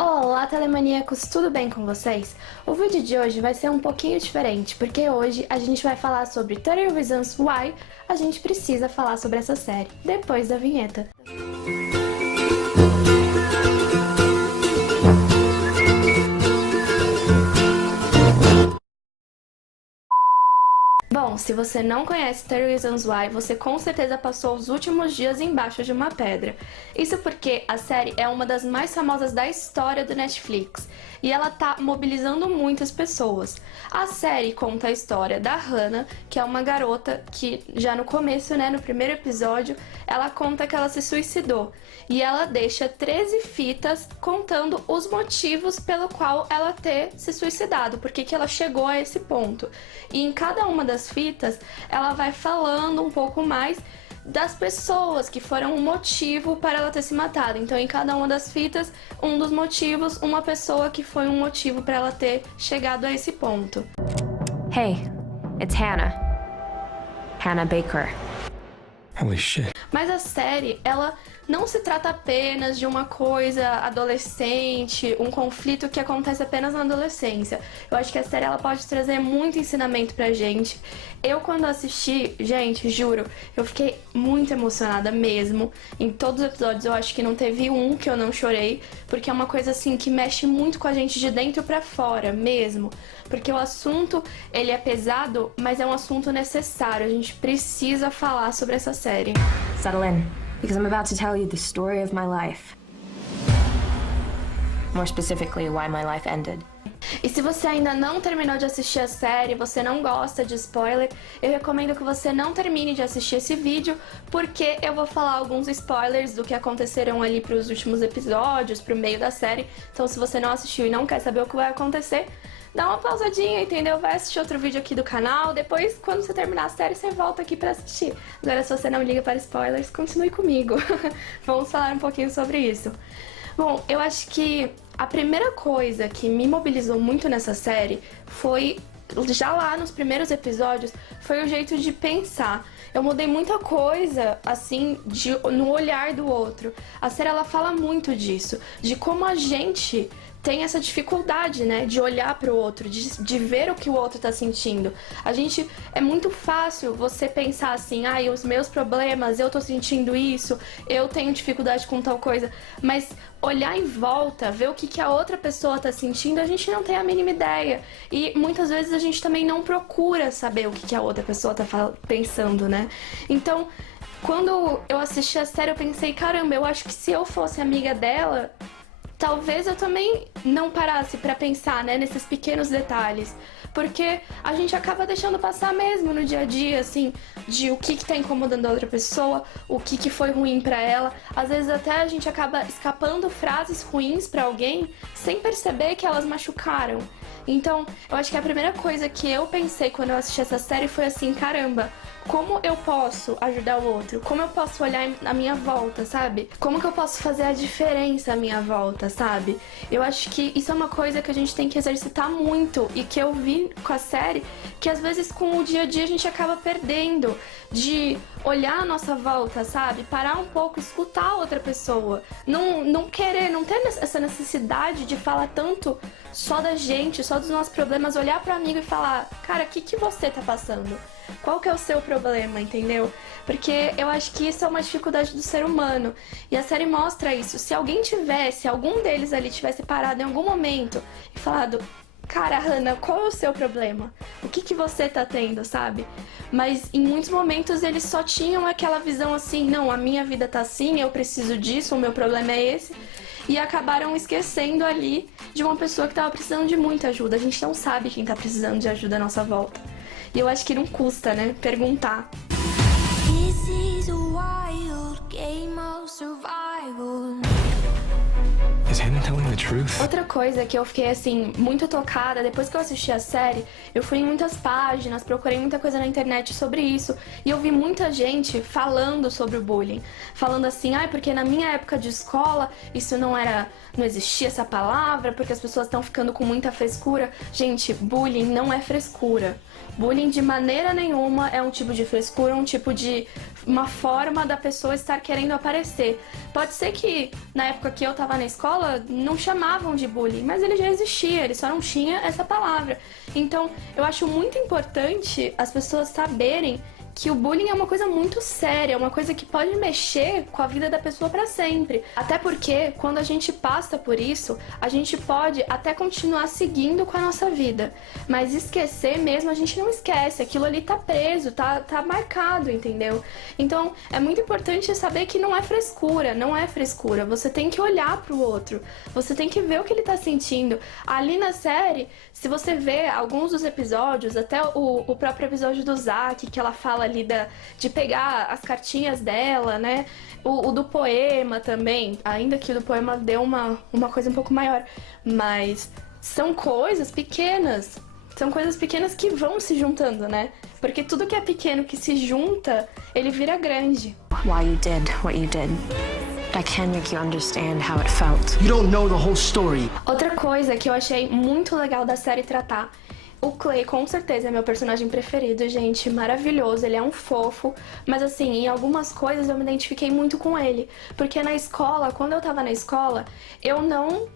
Olá, telemaníacos, tudo bem com vocês? O vídeo de hoje vai ser um pouquinho diferente, porque hoje a gente vai falar sobre 30 Reasons Why a gente precisa falar sobre essa série, depois da vinheta. Bom, se você não conhece 30 Reasons Why, você com certeza passou os últimos dias embaixo de uma pedra. Isso porque a série é uma das mais famosas da história do Netflix e ela tá mobilizando muitas pessoas. A série conta a história da Hannah, que é uma garota que já no começo, no primeiro episódio, ela conta que ela se suicidou e ela deixa 13 fitas contando os motivos pelo qual ela ter se suicidado, porque que ela chegou a esse ponto. E em cada uma das fitas, ela vai falando um pouco mais das pessoas que foram um motivo para ela ter se matado. Então, em cada uma das fitas, um dos motivos, uma pessoa que foi um motivo para ela ter chegado a esse ponto. Hey, it's Hannah. Hannah Baker. Holy shit. Mas a série, ela não se trata apenas de uma coisa adolescente, um conflito que acontece apenas na adolescência. Eu acho que a série ela pode trazer muito ensinamento pra gente. Eu, quando assisti, gente, juro, eu fiquei muito emocionada mesmo. Em todos os episódios, eu acho que não teve um que eu não chorei, porque é uma coisa assim que mexe muito com a gente de dentro pra fora mesmo. Porque o assunto, ele é pesado, mas é um assunto necessário. A gente precisa falar sobre essa série. Settle in, because I'm about to tell you the story of my life. More specifically, why my life ended. E se você ainda não terminou de assistir a série, você não gosta de spoiler, eu recomendo que você não termine de assistir esse vídeo, porque eu vou falar alguns spoilers do que aconteceram ali pros últimos episódios, pro meio da série. Então, se você não assistiu e não quer saber o que vai acontecer, dá uma pausadinha, entendeu? Vai assistir outro vídeo aqui do canal, depois, quando você terminar a série, você volta aqui pra assistir. Agora, se você não liga para spoilers, continue comigo. Vamos falar um pouquinho sobre isso. Bom, eu acho que a primeira coisa que me mobilizou muito nessa série foi, já lá nos primeiros episódios, foi o jeito de pensar. Eu mudei muita coisa, assim, no olhar do outro. A série, ela fala muito disso, de como a gente tem essa dificuldade, de olhar para o outro, de ver o que o outro tá sentindo. É muito fácil você pensar assim, os meus problemas, eu tô sentindo isso, eu tenho dificuldade com tal coisa, mas olhar em volta, ver o que a outra pessoa tá sentindo, a gente não tem a mínima ideia. E muitas vezes a gente também não procura saber o que a outra pessoa tá pensando, Então, quando eu assisti a série, eu pensei, caramba, eu acho que se eu fosse amiga dela, talvez eu também não parasse pra pensar, nesses pequenos detalhes. Porque a gente acaba deixando passar mesmo no dia a dia, assim, de o que tá incomodando a outra pessoa, o que foi ruim pra ela. Às vezes até a gente acaba escapando frases ruins pra alguém sem perceber que elas machucaram. Então, eu acho que a primeira coisa que eu pensei quando eu assisti essa série foi assim, caramba, como eu posso ajudar o outro? Como eu posso olhar na minha volta, sabe? Como que eu posso fazer a diferença à minha volta, sabe? Eu acho que isso é uma coisa que a gente tem que exercitar muito e que eu vi com a série, que às vezes com o dia a dia a gente acaba perdendo, de olhar a nossa volta, sabe? Parar um pouco, escutar a outra pessoa. Não querer, não ter essa necessidade de falar tanto só da gente, só dos nossos problemas, olhar pro amigo e falar, cara, o que você tá passando? Qual que é o seu problema, entendeu? Porque eu acho que isso é uma dificuldade do ser humano. E a série mostra isso. Se algum deles ali tivesse parado em algum momento e falado, cara, Hannah, qual é o seu problema? O que você tá tendo, sabe? Mas em muitos momentos eles só tinham aquela visão assim, não, a minha vida tá assim, eu preciso disso, o meu problema é esse. E acabaram esquecendo ali de uma pessoa que tava precisando de muita ajuda. A gente não sabe quem tá precisando de ajuda à nossa volta. E eu acho que não custa, perguntar. This is a wild game of survival. Is Hannah telling the truth? Outra coisa que eu fiquei, assim, muito tocada, depois que eu assisti a série, eu fui em muitas páginas, procurei muita coisa na internet sobre isso, e eu vi muita gente falando sobre o bullying. Falando assim, porque na minha época de escola, isso não existia essa palavra, porque as pessoas estão ficando com muita frescura. Gente, bullying não é frescura. Bullying de maneira nenhuma é um tipo de frescura, uma forma da pessoa estar querendo aparecer. Pode ser que na época que eu tava na escola, escola não chamavam de bullying, mas ele já existia, ele só não tinha essa palavra. Então, eu acho muito importante as pessoas saberem que o bullying é uma coisa muito séria, é uma coisa que pode mexer com a vida da pessoa pra sempre. Até porque, quando a gente passa por isso, a gente pode até continuar seguindo com a nossa vida. Mas esquecer mesmo, a gente não esquece. Aquilo ali tá preso, tá marcado, entendeu? Então, é muito importante saber que não é frescura, não é frescura. Você tem que olhar pro outro, você tem que ver o que ele tá sentindo. Ali na série, se você vê alguns dos episódios, até o próprio episódio do Zack, que ela fala ali de pegar as cartinhas dela, né? O do poema também, ainda que o do poema deu uma coisa um pouco maior, mas são coisas pequenas. São coisas pequenas que vão se juntando, né? Porque tudo que é pequeno que se junta, ele vira grande. Why you did what you did. I can make you understand how it felt. You don't know the whole story. Outra coisa que eu achei muito legal da série tratar, o Clay com certeza é meu personagem preferido, gente, maravilhoso, ele é um fofo, mas assim, em algumas coisas eu me identifiquei muito com ele, porque na escola, quando eu tava na escola, eu não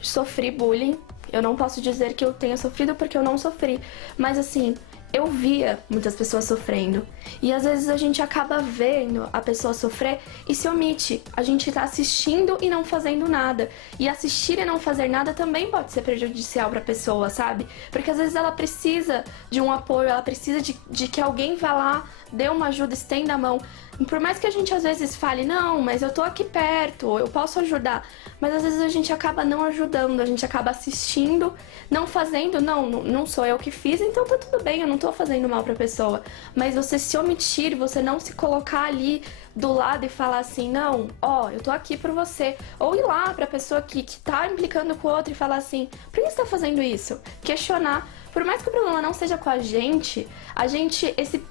sofri bullying, eu não posso dizer que eu tenha sofrido porque eu não sofri, mas assim, eu via muitas pessoas sofrendo. E às vezes a gente acaba vendo a pessoa sofrer e se omite. A gente tá assistindo e não fazendo nada. E assistir e não fazer nada também pode ser prejudicial pra pessoa, sabe? Porque às vezes ela precisa de um apoio, ela precisa de que alguém vá lá, dê uma ajuda, estenda a mão. Por mais que a gente às vezes fale, não, mas eu tô aqui perto, eu posso ajudar. Mas às vezes a gente acaba não ajudando, a gente acaba assistindo, não fazendo, não sou eu que fiz, então tá tudo bem, eu não tô fazendo mal pra pessoa. Mas você se omitir, você não se colocar ali do lado e falar assim, não, ó, eu tô aqui por você. Ou ir lá pra pessoa que tá implicando com o outro e falar assim, por que você tá fazendo isso? Questionar. Por mais que o problema não seja com a gente,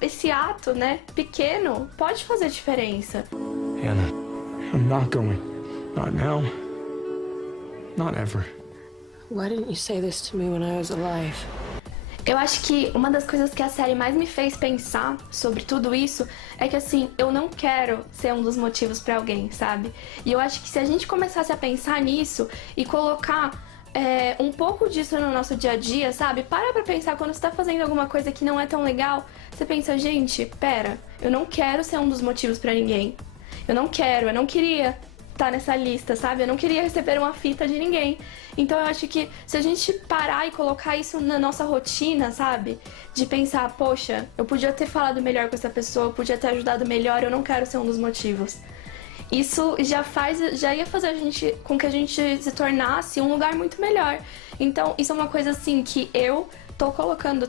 esse ato, né, pequeno, pode fazer diferença. Hannah, I'm not going. Not now. Not ever. Why didn't you say this to me when I was alive? Eu acho que uma das coisas que a série mais me fez pensar sobre tudo isso é que, assim, eu não quero ser um dos motivos pra alguém, sabe? E eu acho que se a gente começasse a pensar nisso e colocar um pouco disso no nosso dia a dia, sabe? Para pra pensar quando você tá fazendo alguma coisa que não é tão legal, você pensa, gente, pera, eu não quero ser um dos motivos pra ninguém. Eu não queria tá nessa lista, sabe? Eu não queria receber uma fita de ninguém. Então eu acho que se a gente parar e colocar isso na nossa rotina, sabe? De pensar, poxa, eu podia ter falado melhor com essa pessoa, eu podia ter ajudado melhor, eu não quero ser um dos motivos. Isso já ia fazer com que a gente se tornasse um lugar muito melhor. Então isso é uma coisa assim que eu tô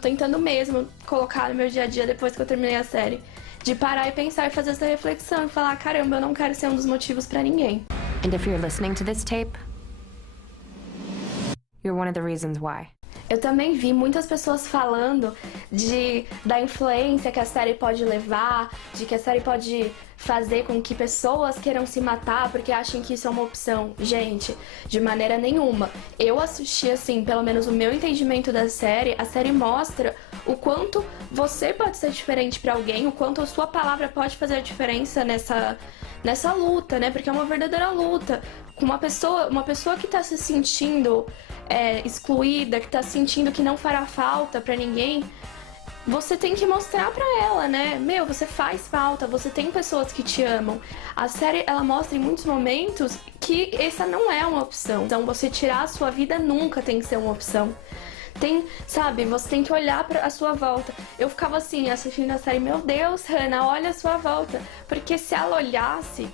tentando mesmo colocar no meu dia a dia depois que eu terminei a série. De parar e pensar e fazer essa reflexão e falar, caramba, eu não quero ser um dos motivos pra ninguém. And if you're listening to this tape, you're one of the reasons why. Eu também vi muitas pessoas falando da influência que a série pode levar, de que a série pode fazer com que pessoas queiram se matar porque acham que isso é uma opção. Gente, de maneira nenhuma. Eu assisti, assim, pelo menos o meu entendimento da série, a série mostra o quanto você pode ser diferente pra alguém, o quanto a sua palavra pode fazer a diferença nessa luta, né? Porque é uma verdadeira luta. Com uma pessoa que tá se sentindo excluída, que tá sentindo que não fará falta pra ninguém, você tem que mostrar pra ela, né? Meu, você faz falta, você tem pessoas que te amam. A série, ela mostra em muitos momentos que essa não é uma opção. Então, você tirar a sua vida nunca tem que ser uma opção. Sabe, você tem que olhar pra sua volta. Eu ficava assim, assistindo a série, meu Deus, Hannah, olha a sua volta. Porque se ela olhasse,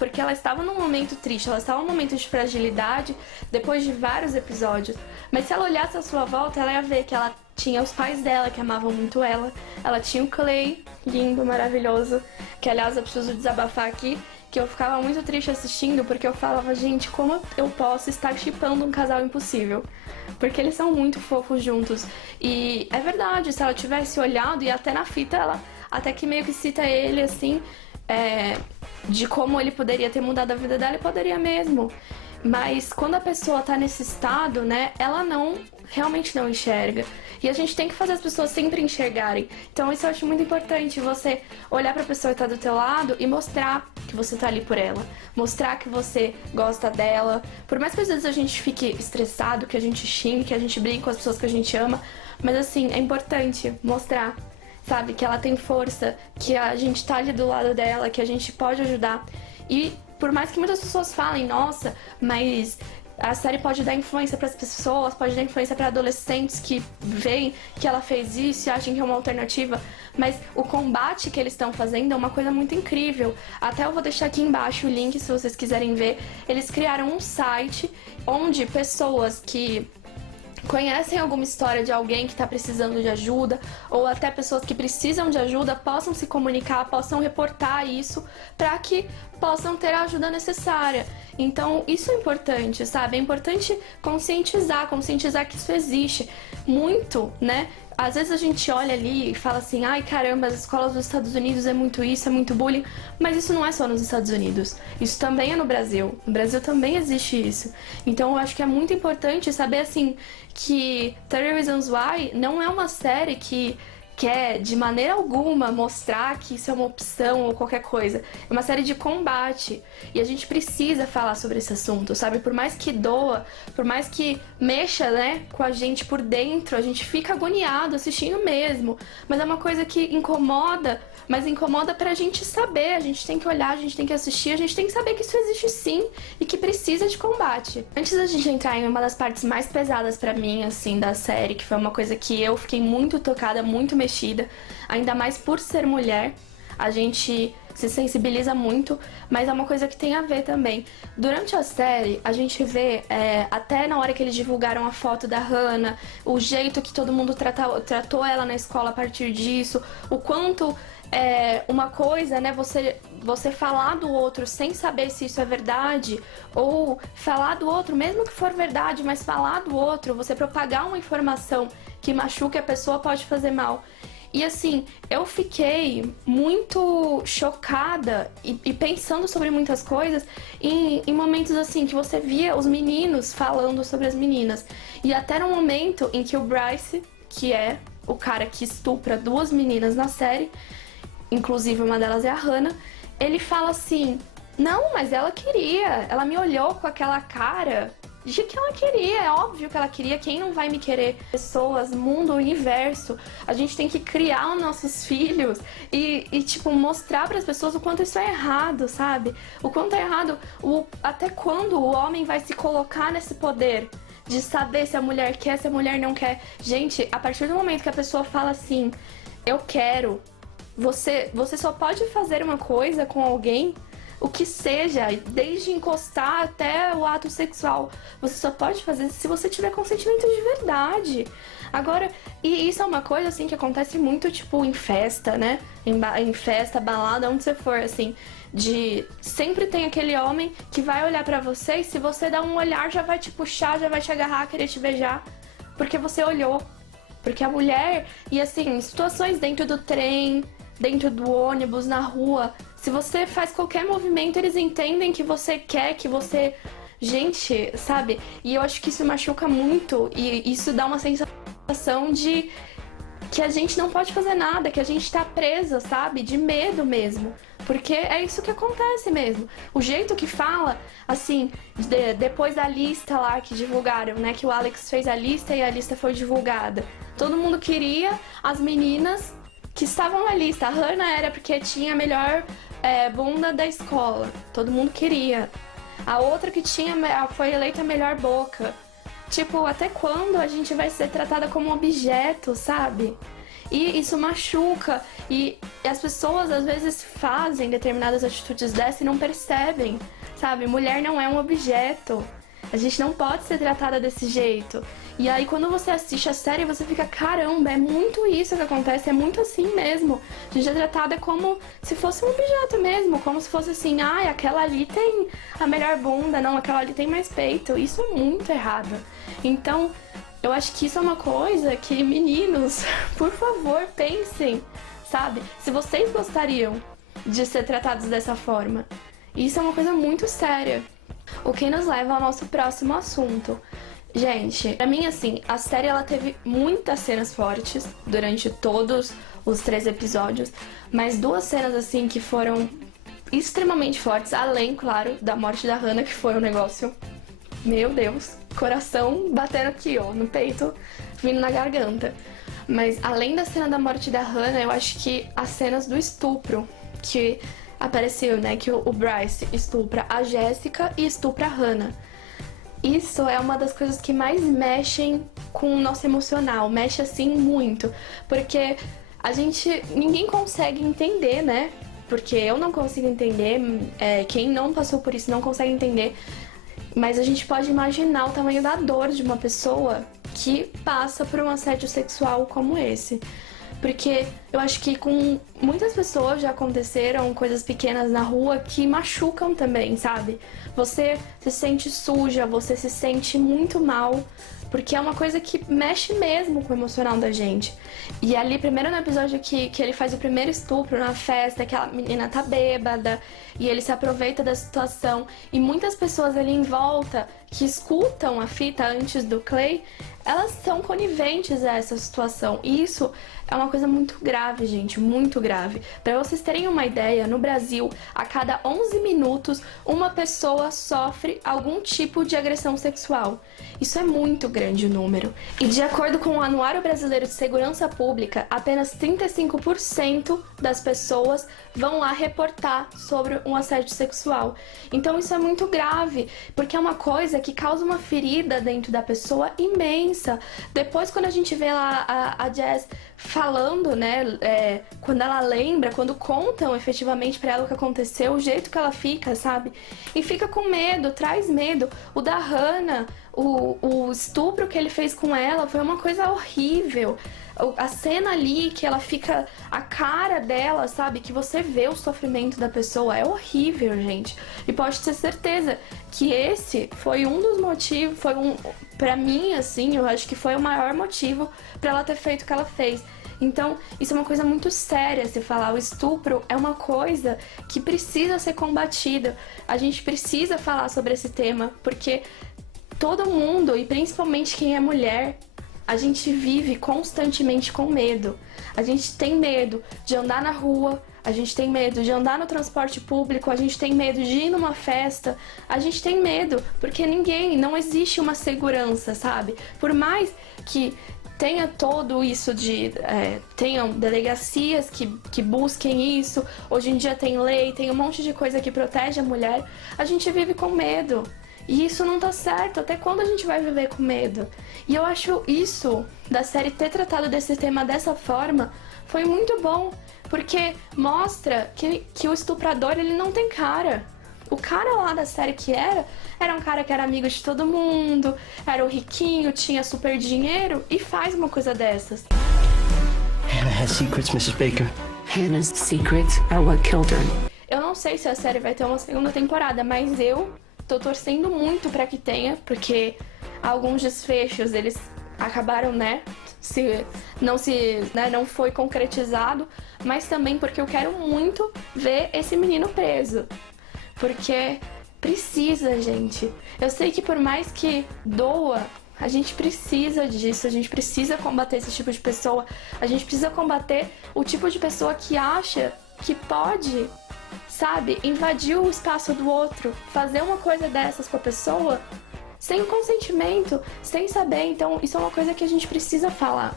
porque ela estava num momento triste, ela estava num momento de fragilidade, depois de vários episódios. Mas se ela olhasse a sua volta, ela ia ver que ela tinha os pais dela, que amavam muito ela. Ela tinha o Clay, lindo, maravilhoso, que aliás eu preciso desabafar aqui, que eu ficava muito triste assistindo, porque eu falava, gente, como eu posso estar shippando um casal impossível? Porque eles são muito fofos juntos. E é verdade, se ela tivesse olhado, e até na fita ela até que meio que cita ele, assim, de como ele poderia ter mudado a vida dela, e poderia mesmo. Mas quando a pessoa tá nesse estado, né, ela realmente não enxerga. E a gente tem que fazer as pessoas sempre enxergarem. Então isso eu acho muito importante, você olhar pra pessoa que tá do teu lado e mostrar que você tá ali por ela. Mostrar que você gosta dela. Por mais que às vezes a gente fique estressado, que a gente xingue, que a gente brigue com as pessoas que a gente ama, mas assim, é importante mostrar, sabe, que ela tem força, que a gente tá ali do lado dela, que a gente pode ajudar. E por mais que muitas pessoas falem, nossa, mas a série pode dar influência para as pessoas, pode dar influência para adolescentes que veem que ela fez isso e acham que é uma alternativa, mas o combate que eles estão fazendo é uma coisa muito incrível. Até eu vou deixar aqui embaixo o link se vocês quiserem ver. Eles criaram um site onde pessoas que conhecem alguma história de alguém que está precisando de ajuda, ou até pessoas que precisam de ajuda, possam se comunicar, possam reportar isso, para que possam ter a ajuda necessária. Então isso é importante, sabe? É importante conscientizar que isso existe muito, né? Às vezes a gente olha ali e fala assim, ai caramba, as escolas dos Estados Unidos é muito isso, é muito bullying, mas isso não é só nos Estados Unidos, isso também é no Brasil também existe isso. Então eu acho que é muito importante saber assim, que 30 Reasons Why não é uma série que quer de maneira alguma mostrar que isso é uma opção ou qualquer coisa. É uma série de combate e a gente precisa falar sobre esse assunto, sabe? Por mais que doa, por mais que mexa, né, com a gente por dentro, a gente fica agoniado assistindo mesmo, mas é uma coisa que incomoda, mas incomoda pra gente saber, a gente tem que olhar, a gente tem que assistir, a gente tem que saber que isso existe sim e que precisa de combate. Antes da gente entrar em uma das partes mais pesadas pra mim, assim, da série, que foi uma coisa que eu fiquei muito tocada, muito mexida, ainda mais por ser mulher, a gente se sensibiliza muito, mas é uma coisa que tem a ver também. Durante a série, a gente vê, até na hora que eles divulgaram a foto da Hannah, o jeito que todo mundo tratou ela na escola a partir disso, o quanto uma coisa, né, você falar do outro sem saber se isso é verdade, ou falar do outro, mesmo que for verdade, mas falar do outro, você propagar uma informação que machuca a pessoa pode fazer mal. E assim, eu fiquei muito chocada e pensando sobre muitas coisas em momentos assim, que você via os meninos falando sobre as meninas. E até no momento em que o Bryce, que é o cara que estupra duas meninas na série, inclusive uma delas é a Hannah, ele fala assim, não, mas ela queria, ela me olhou com aquela cara de que ela queria, é óbvio que ela queria, quem não vai me querer? Pessoas, mundo, universo, a gente tem que criar os nossos filhos e tipo, mostrar para as pessoas o quanto isso é errado, sabe? O quanto é errado, até quando o homem vai se colocar nesse poder de saber se a mulher quer, se a mulher não quer. Gente, a partir do momento que a pessoa fala assim, eu quero, você só pode fazer uma coisa com alguém, o que seja, desde encostar até o ato sexual, você só pode fazer se você tiver consentimento de verdade. Agora, e isso é uma coisa assim que acontece muito, tipo, em festa, né? Em festa, balada, onde você for, assim, sempre tem aquele homem que vai olhar pra você e se você dá um olhar já vai te puxar, já vai te agarrar, querer te beijar, porque você olhou. Porque a mulher, e assim, situações dentro do trem, dentro do ônibus, na rua, se você faz qualquer movimento, eles entendem que você quer, que você... Gente, sabe? E eu acho que isso machuca muito e isso dá uma sensação de que a gente não pode fazer nada, que a gente tá presa, sabe? De medo mesmo. Porque é isso que acontece mesmo. O jeito que fala, assim, depois da lista lá que divulgaram, né? Que o Alex fez a lista e a lista foi divulgada. Todo mundo queria as meninas que estavam na lista. A Hannah era porque tinha a melhor bunda da escola. Todo mundo queria. A outra que foi eleita a melhor boca. Tipo, até quando a gente vai ser tratada como objeto, sabe? E isso machuca. E as pessoas às vezes fazem determinadas atitudes dessas e não percebem, sabe? Mulher não é um objeto. A gente não pode ser tratada desse jeito. E aí quando você assiste a série, você fica, caramba, é muito isso que acontece, é muito assim mesmo. A gente é tratada como se fosse um objeto mesmo, como se fosse assim, aquela ali tem a melhor bunda, não, aquela ali tem mais peito. Isso é muito errado. Então, eu acho que isso é uma coisa que, meninos, por favor, pensem, sabe? Se vocês gostariam de ser tratados dessa forma. Isso é uma coisa muito séria. O que nos leva ao nosso próximo assunto. Gente, pra mim, assim, a série ela teve muitas cenas fortes durante todos os 3 episódios, mas 2 cenas, assim, que foram extremamente fortes, além, claro, da morte da Hannah, que foi um negócio, meu Deus, coração batendo aqui, ó, no peito, vindo na garganta. Mas além da cena da morte da Hannah, eu acho que as cenas do estupro, que apareceu, né, que o Bryce estupra a Jessica e estupra a Hannah. Isso é uma das coisas que mais mexem com o nosso emocional, mexe assim muito, porque ninguém consegue entender, né? Porque eu não consigo entender, quem não passou por isso não consegue entender, mas a gente pode imaginar o tamanho da dor de uma pessoa que passa por um assédio sexual como esse. Porque eu acho que com muitas pessoas já aconteceram coisas pequenas na rua que machucam também, sabe? Você se sente suja, você se sente muito mal, porque é uma coisa que mexe mesmo com o emocional da gente. E ali, primeiro no episódio que ele faz o primeiro estupro na festa, aquela menina tá bêbada e ele se aproveita da situação. E muitas pessoas ali em volta que escutam a fita antes do Clay, elas são coniventes a essa situação. E isso é uma coisa muito grave, gente, muito grave. Para vocês terem uma ideia, no Brasil, a cada 11 minutos, uma pessoa sofre algum tipo de agressão sexual. Isso é muito grande o número. E de acordo com o Anuário Brasileiro de Segurança Pública, apenas 35% das pessoas vão lá reportar sobre um assédio sexual. Então isso é muito grave, porque é uma coisa que causa uma ferida dentro da pessoa imensa. Depois, quando a gente vê lá a Jess falando, né, quando ela lembra, quando contam efetivamente pra ela o que aconteceu, o jeito que ela fica, sabe? E fica com medo, traz medo. O da Hannah, o estupro que ele fez com ela foi uma coisa horrível. A cena ali que ela fica, a cara dela, sabe? Que você vê o sofrimento da pessoa, é horrível, gente. E pode ter certeza que esse foi um dos motivos, pra mim, assim, eu acho que foi o maior motivo pra ela ter feito o que ela fez. Então, isso é uma coisa muito séria se falar. O estupro é uma coisa que precisa ser combatida. A gente precisa falar sobre esse tema, porque todo mundo, e principalmente quem é mulher, a gente vive constantemente com medo. A gente tem medo de andar na rua, a gente tem medo de andar no transporte público, a gente tem medo de ir numa festa, a gente tem medo porque não existe uma segurança, sabe? Por mais que tenha todo isso tenham delegacias que busquem isso, hoje em dia tem lei, tem um monte de coisa que protege a mulher, a gente vive com medo. E isso não tá certo. Até quando a gente vai viver com medo? E eu acho isso, da série ter tratado desse tema dessa forma, foi muito bom. Porque mostra que o estuprador, ele não tem cara. O cara lá da série que era um cara que era amigo de todo mundo, era o riquinho, tinha super dinheiro e faz uma coisa dessas. Hannah has secrets, Mrs. Baker. Hannah's secrets are what killed her. Eu não sei se a série vai ter uma segunda temporada, mas eu tô torcendo muito pra que tenha, porque alguns desfechos, eles acabaram, não foi concretizado, mas também porque eu quero muito ver esse menino preso. Porque precisa, gente. Eu sei que por mais que doa, a gente precisa disso, a gente precisa combater esse tipo de pessoa, a gente precisa combater o tipo de pessoa que acha que pode, sabe, invadir o espaço do outro, fazer uma coisa dessas com a pessoa sem o consentimento, sem saber. Então isso é uma coisa que a gente precisa falar.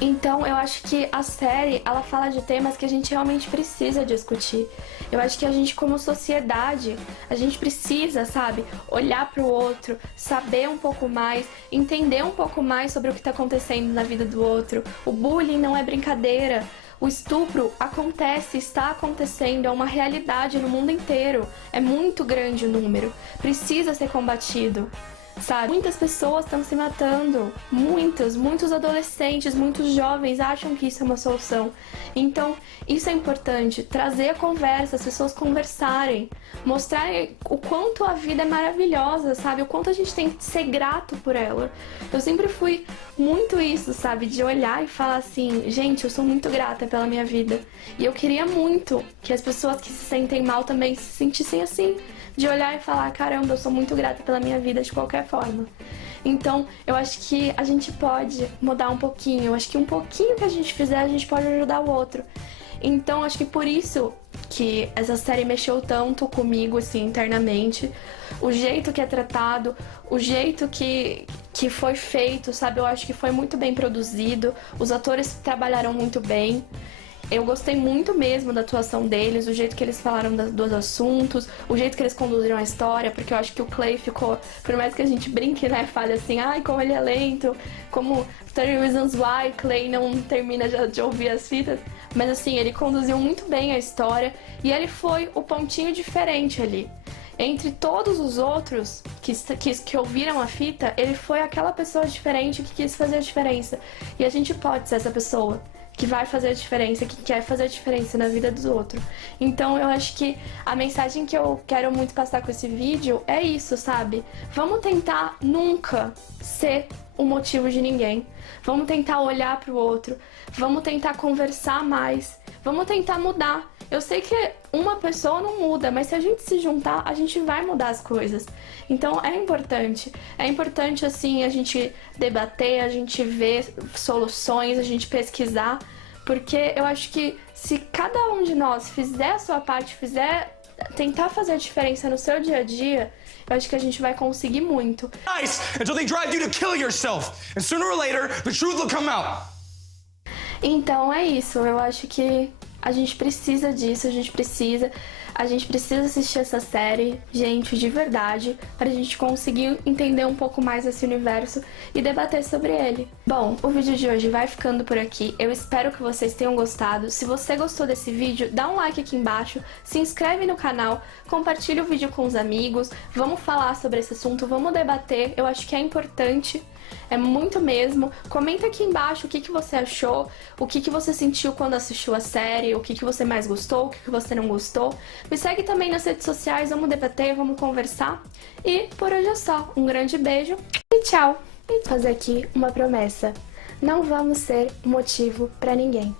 Então eu acho que a série, ela fala de temas que a gente realmente precisa discutir. Eu acho que a gente, como sociedade, a gente precisa, sabe, olhar pro outro, saber um pouco mais, entender um pouco mais sobre o que tá acontecendo na vida do outro. O bullying não é brincadeira. O estupro acontece, está acontecendo, é uma realidade no mundo inteiro. É muito grande o número, precisa ser combatido, sabe? Muitas pessoas estão se matando, muitos adolescentes, muitos jovens acham que isso é uma solução. Então, isso é importante, trazer a conversa, as pessoas conversarem, mostrar o quanto a vida é maravilhosa, sabe? O quanto a gente tem que ser grato por ela. Eu sempre fui muito isso, sabe? De olhar e falar assim, gente, eu sou muito grata pela minha vida. E eu queria muito que as pessoas que se sentem mal também se sentissem assim, de olhar e falar, caramba, eu sou muito grata pela minha vida de qualquer forma. Então, eu acho que a gente pode mudar um pouquinho. Eu acho que um pouquinho que a gente fizer, a gente pode ajudar o outro. Então, acho que por isso que essa série mexeu tanto comigo, assim, internamente. O jeito que é tratado, o jeito que foi feito, sabe? Eu acho que foi muito bem produzido. Os atores trabalharam muito bem. Eu gostei muito mesmo da atuação deles, o jeito que eles falaram dos assuntos, o jeito que eles conduziram a história, porque eu acho que o Clay ficou, por mais que a gente brinque, né, fale assim, ai, como ele é lento, como 30 Reasons Why, Clay não termina de ouvir as fitas, mas assim, ele conduziu muito bem a história e ele foi o pontinho diferente ali. Entre todos os outros que ouviram a fita, ele foi aquela pessoa diferente que quis fazer a diferença. E a gente pode ser essa pessoa que vai fazer a diferença, que quer fazer a diferença na vida dos outros. Então eu acho que a mensagem que eu quero muito passar com esse vídeo é isso, sabe? Vamos tentar nunca ser o motivo de ninguém. Vamos tentar olhar pro outro. Vamos tentar conversar mais. Vamos tentar mudar. Eu sei que uma pessoa não muda, mas se a gente se juntar, a gente vai mudar as coisas. Então é importante. É importante, assim, a gente debater, a gente ver soluções, a gente pesquisar. Porque eu acho que se cada um de nós fizer a sua parte, tentar fazer a diferença no seu dia a dia, eu acho que a gente vai conseguir muito. Nice until they drive you to kill yourself. And sooner or later, the truth will come out. Então é isso, eu acho que a gente precisa disso, a gente precisa assistir essa série, gente, de verdade, pra gente conseguir entender um pouco mais esse universo e debater sobre ele. Bom, o vídeo de hoje vai ficando por aqui, eu espero que vocês tenham gostado. Se você gostou desse vídeo, dá um like aqui embaixo, se inscreve no canal, compartilha o vídeo com os amigos, vamos falar sobre esse assunto, vamos debater, eu acho que é importante. É muito mesmo. Comenta aqui embaixo o que você achou, o que você sentiu quando assistiu a série, o que você mais gostou, o que você não gostou. Me segue também nas redes sociais, vamos debater, vamos conversar. E por hoje é só. Um grande beijo e tchau! E fazer aqui uma promessa. Não vamos ser motivo pra ninguém.